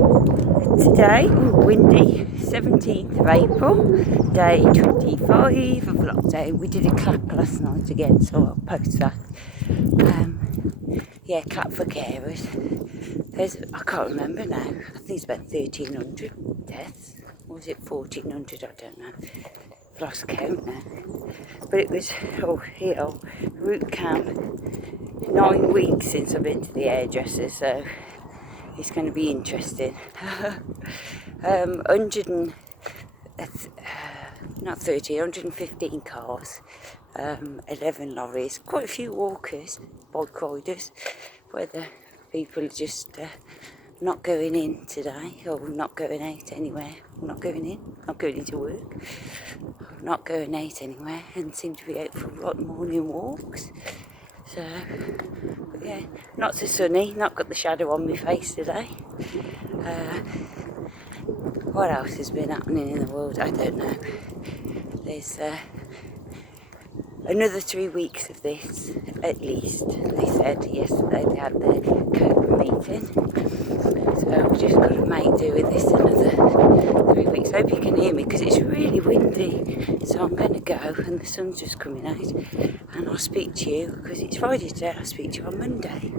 Today, windy, 17th of April, day 25 of lockdown. We did a clap last night again, so I'll post that. Yeah, clap for carers. I can't remember now, I think it's about 1,300 deaths. Or was it 1,400? I don't know. I've lost count now. But it was, root cam. 9 weeks since I've been to the hairdresser, so it's going to be interesting. 115 cars, 11 lorries, quite a few walkers, bike riders, whether people are just not going in today, or not going out anywhere, not going into work, not going out anywhere, and seem to be out for morning walks. So, but yeah, not so sunny, not got the shadow on my face today. What else has been happening in the world? I don't know. There's another 3 weeks of this, at least. They said yesterday they had their COPE meeting. So we've just got to make do with this another 3 weeks. Hope you can hear me because it's really windy. So I'm going to go, and the sun's just coming out. And I'll speak to you, because it's Friday today, I'll speak to you on Monday.